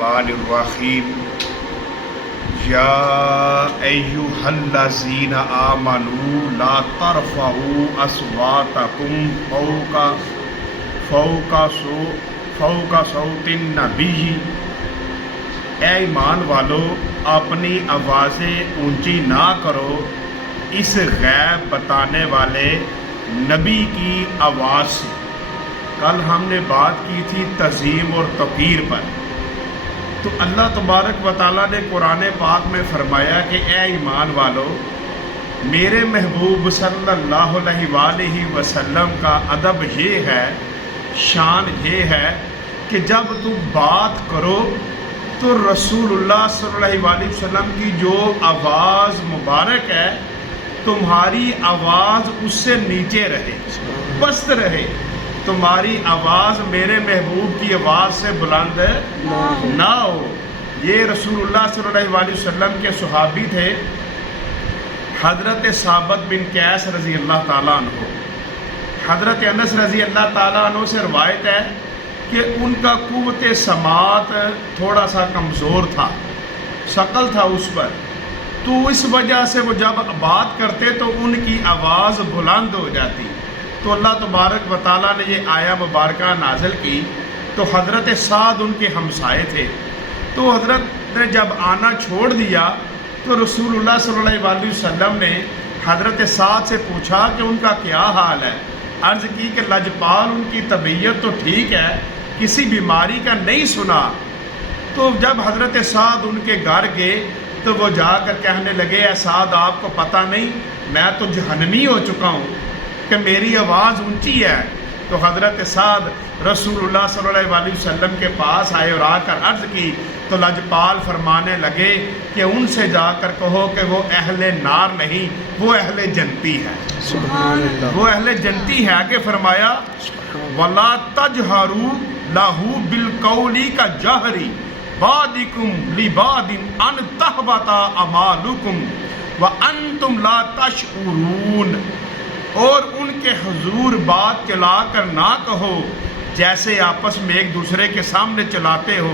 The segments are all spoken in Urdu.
الرحمن الرحیم یا ایھا الذین آمنوا لا ترفعوا اصواتکم فوق صوت النبی، اے ایمان والو اپنی آوازیں اونچی نہ کرو اس غیب بتانے والے نبی کی آواز سے۔ کل ہم نے بات کی تھی تعظیم اور توقیر پر، تو اللہ تبارک و تعالیٰ نے قرآن پاک میں فرمایا کہ اے ایمان والو میرے محبوب صلی اللہ علیہ وآلہ وسلم کا ادب یہ ہے، شان یہ ہے کہ جب تم بات کرو تو رسول اللہ صلی اللہ علیہ وسلم کی جو آواز مبارک ہے تمہاری آواز اس سے نیچے رہے، پست رہے، تمہاری آواز میرے محبوب کی آواز سے بلند نہ ہو۔ یہ رسول اللہ صلی اللہ علیہ وسلم کے صحابی تھے حضرت ثابت بن قیس رضی اللہ تعالیٰ عنہ۔ حضرت انس رضی اللہ تعالیٰ عنہ سے روایت ہے کہ ان کا قوت سماعت تھوڑا سا کمزور تھا، ثقل تھا اس پر، تو اس وجہ سے وہ جب بات کرتے تو ان کی آواز بلند ہو جاتی۔ تو اللہ تبارک و تعالیٰ نے یہ آیہ مبارکہ نازل کی، تو حضرت سعد ان کے ہمسائے تھے، تو حضرت نے جب آنا چھوڑ دیا تو رسول اللہ صلی اللہ علیہ وسلم نے حضرت سعد سے پوچھا کہ ان کا کیا حال ہے۔ عرض کی کہ لجپال ان کی طبیعت تو ٹھیک ہے، کسی بیماری کا نہیں سنا۔ تو جب حضرت سعد ان کے گھر گئے تو وہ جا کر کہنے لگے اے سعد آپ کو پتہ نہیں میں تو جہنمی ہو چکا ہوں کہ میری آواز اونچی ہے۔ تو حضرت سعد رسول اللہ صلی اللہ علیہ وسلم کے پاس آئے اور آ کر عرض کی تو لجپال فرمانے لگے کہ ان سے جا کر کہو کہ وہ اہل نار نہیں، وہ اہل جنتی ہے، سبحان اللہ، وہ اہل جنتی ہے۔ آگے فرمایا وَلَا تَجْهَرُوا لَهُ بِالْقَوْلِ كَجَهْرِ بَعْضِكُمْ لِبَعْضٍ أَنْ تَحْبَطَ أَعْمَالُكُمْ وَأَنْتُمْ لَا تَشْعُرُونَ، اور ان کے حضور بات چلا کر نہ کہو جیسے آپس میں ایک دوسرے کے سامنے چلاتے ہو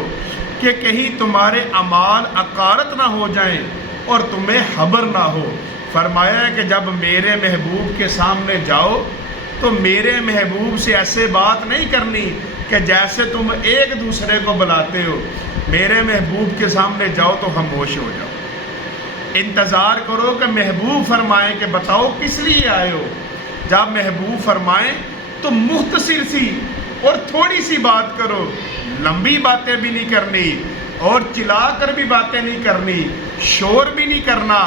کہ کہیں تمہارے اعمال عقارت نہ ہو جائیں اور تمہیں خبر نہ ہو۔ فرمایا ہے کہ جب میرے محبوب کے سامنے جاؤ تو میرے محبوب سے ایسے بات نہیں کرنی کہ جیسے تم ایک دوسرے کو بلاتے ہو۔ میرے محبوب کے سامنے جاؤ تو خاموش ہو جاؤ، انتظار کرو کہ محبوب فرمائیں کہ بتاؤ کس لیے آئے ہو۔ جب محبوب فرمائیں تو مختصر سی اور تھوڑی سی بات کرو، لمبی باتیں بھی نہیں کرنی اور چلا کر بھی باتیں نہیں کرنی، شور بھی نہیں کرنا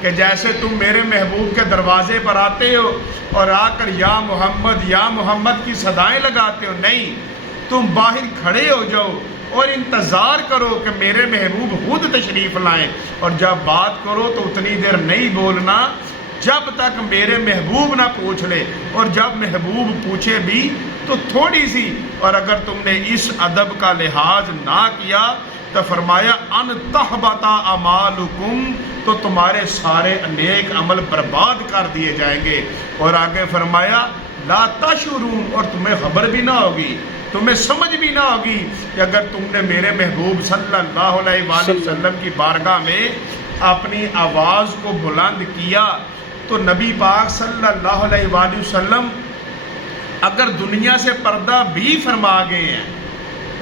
کہ جیسے تم میرے محبوب کے دروازے پر آتے ہو اور آ کر یا محمد کی صدائیں لگاتے ہو۔ نہیں، تم باہر کھڑے ہو جاؤ اور انتظار کرو کہ میرے محبوب خود تشریف لائیں، اور جب بات کرو تو اتنی دیر نہیں بولنا جب تک میرے محبوب نہ پوچھ لے، اور جب محبوب پوچھے بھی تو تھوڑی سی، اور اگر تم نے اس ادب کا لحاظ نہ کیا تو فرمایا ان تحبط اعمالکم، تو تمہارے سارے نیک عمل برباد کر دیے جائیں گے۔ اور آگے فرمایا لا تشعرون، اور تمہیں خبر بھی نہ ہوگی، تمہیں سمجھ بھی نہ ہوگی کہ اگر تم نے میرے محبوب صلی اللہ علیہ وآلہ وسلم کی بارگاہ میں اپنی آواز کو بلند کیا تو نبی پاک صلی اللہ علیہ وآلہ وسلم اگر دنیا سے پردہ بھی فرما گئے ہیں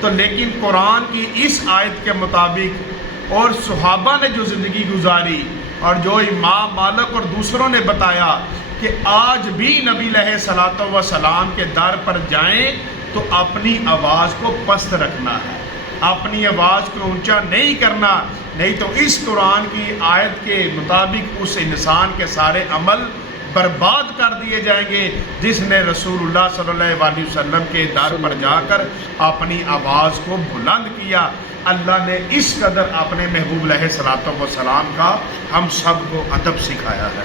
تو لیکن قرآن کی اس آیت کے مطابق اور صحابہ نے جو زندگی گزاری اور جو امام مالک اور دوسروں نے بتایا کہ آج بھی نبی علیہ الصلوۃ والسلام کے در پر جائیں تو اپنی آواز کو پست رکھنا ہے، اپنی آواز کو اونچا نہیں کرنا، نہیں تو اس قرآن کی آیت کے مطابق اس انسان کے سارے عمل برباد کر دیے جائیں گے جس نے رسول اللہ صلی اللہ علیہ وسلم کے در پر جا کر اپنی آواز کو بلند کیا۔ اللہ نے اس قدر اپنے محبوب علیہ الصلوۃ والسلام کا ہم سب کو ادب سکھایا ہے۔